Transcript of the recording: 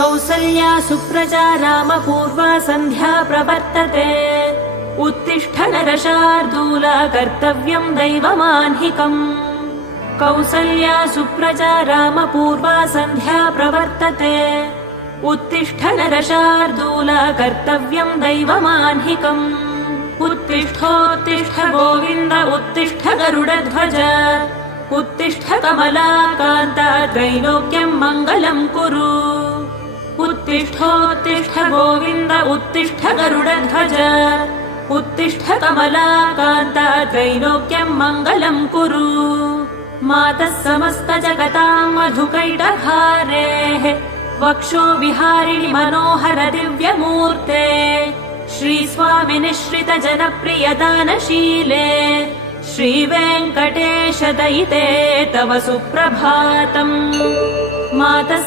कौसल्या सुप्रजा रामपूर्वा सन्ध्या प्रवर्तते उत्तिष्ठ नरशार्दूला कर्तव्यम् दैवमाह्निकम् कौसल्या सुप्रजा रामपूर्वा सन्ध्या प्रवर्तते उत्तिष्ठ नरशार्दूला कर्तव्यम् दैवमाह्निकम् उत्तिष्ठोत्तिष्ठ गोविन्द उत्तिष्ठ गरुडध्वज उत्तिष्ठ कमलाकान्ता त्रैलोक्यम् मङ्गलम् कुरु उत्तिष्ठोत्तिष्ठ गोविन्द उत्तिष्ठ गरुडध्वज उत्तिष्ठ कमलाकान्ता त्रैलोक्यम् मङ्गलम् कुरु मातः समस्तजगताम् मधुकैटभारेः वक्षो विहारिणि मनोहर दिव्यमूर्ते श्रीस्वामि निःश्रित जनप्रिय दानशीले श्रीवेङ्कटेश दयिते तव सुप्रभातम् मातः